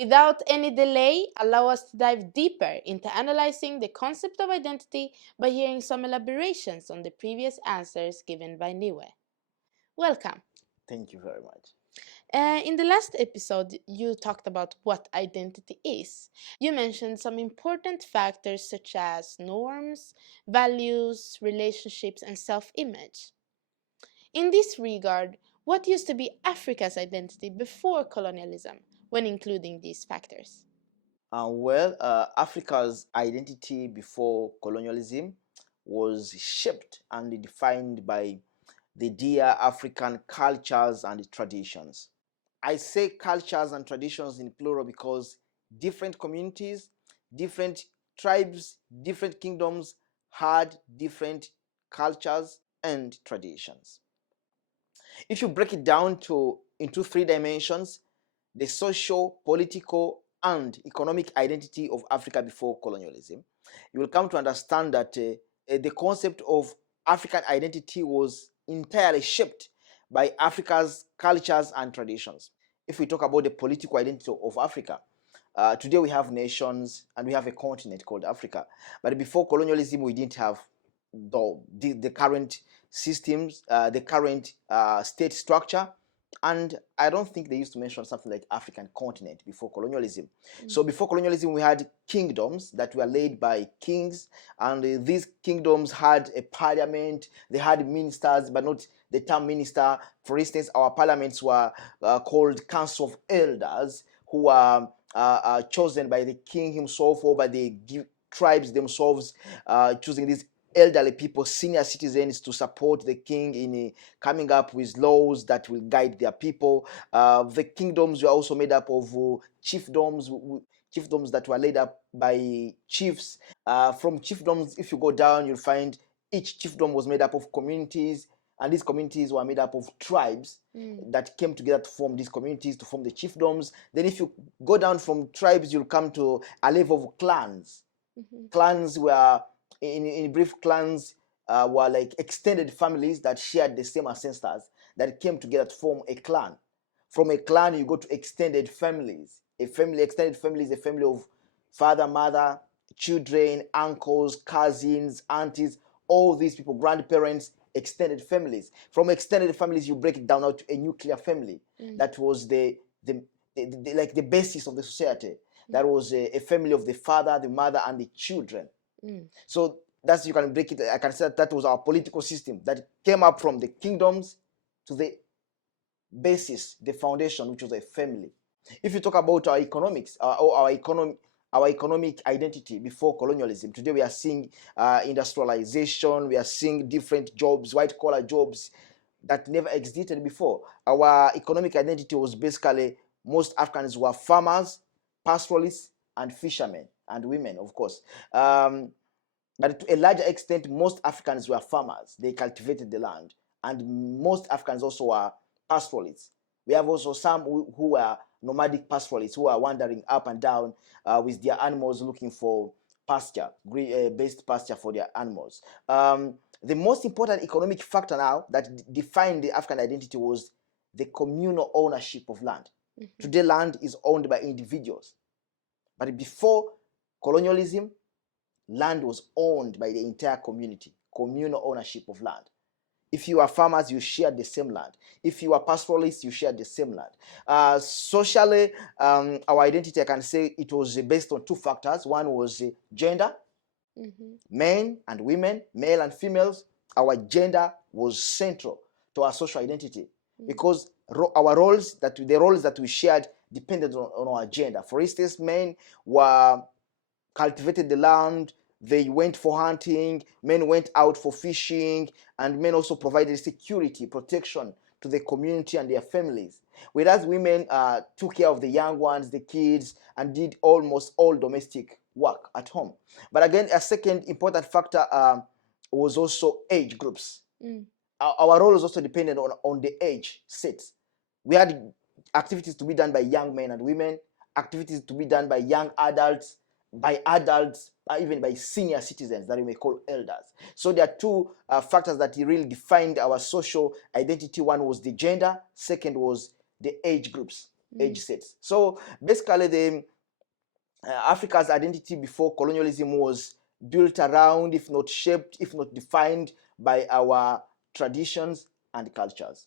Without any delay, allow us to dive deeper into analyzing the concept of identity by hearing some elaborations on the previous answers given by Niwe. Welcome. Thank you very much. In the last episode, you talked about what identity is. You mentioned some important factors such as norms, values, relationships, and self image. In this regard, what used to be Africa's identity before colonialism when including these factors? Africa's identity before colonialism was shaped and defined by the dear African cultures and traditions. I say cultures and traditions in plural because different communities, different tribes, different kingdoms had different cultures and traditions. If you break it down into three dimensions, the social, political, and economic identity of Africa before colonialism, you will come to understand that the concept of African identity was entirely shaped by Africa's cultures and traditions. If we talk about the political identity of Africa, today we have nations and we have a continent called Africa. But before colonialism, we didn't have the current systems, the current state structure. And I don't think they used to mention something like African continent before colonialism. So before colonialism, we had kingdoms that were led by kings, and these kingdoms had a parliament. They had ministers, but not the term minister. For instance, our parliaments were called council of elders, who were chosen by the king himself or by the tribes themselves, choosing these elderly people, senior citizens, to support the king in coming up with laws that will guide their people. The kingdoms were also made up of chiefdoms that were led up by chiefs. From chiefdoms, if you go down, you'll find each chiefdom was made up of communities, and these communities were made up of tribes that came together to form these communities, to form the chiefdoms. Then if you go down from tribes, you'll come to a level of clans. Clans were, in brief, clans were like extended families that shared the same ancestors that came together to form a clan. From a clan, you go to extended families. Extended family is a family of father, mother, children, uncles, cousins, aunties, all these people, grandparents, extended families. From extended families, you break it down out to a nuclear family. That was like the basis of the society. That was a family of the father, the mother, and the children. So that's, you can break it. I can say that was our political system that came up from the kingdoms to the basis, the foundation, which was a family. If you talk about our economics, our economic identity before colonialism, today we are seeing industrialization. We are seeing different jobs, white collar jobs that never existed before. Our economic identity was basically most Africans were farmers, pastoralists, and fishermen, and women, of course. But to a larger extent, most Africans were farmers. They cultivated the land. And most Africans also were pastoralists. We have also some who were nomadic pastoralists, who are wandering up and down with their animals, looking for pasture, based pasture for their animals. The most important economic factor now that defined the African identity was the communal ownership of land. Today, land is owned by individuals. But before colonialism, land was owned by the entire community, communal ownership of land. If you are farmers, you shared the same land. If you are pastoralists, you shared the same land. Socially, our identity, I can say it was based on two factors. One was gender, men and women, male and females. Our gender was central to our social identity because our roles, the roles that we shared, depended on our gender. For instance, men were cultivated the land, they went for hunting, men went out for fishing, and men also provided security, protection to the community and their families. Whereas women took care of the young ones, the kids, and did almost all domestic work at home. But again, a second important factor was also age groups. Our role was also dependent on the age set. We had activities to be done by young men and women, activities to be done by young adults, even by senior citizens that we may call elders. So there are two factors that really defined our social identity. One was the gender, second was the age groups. age sets. So basically, the Africa's identity before colonialism was built around, if not shaped, if not defined by our traditions and cultures.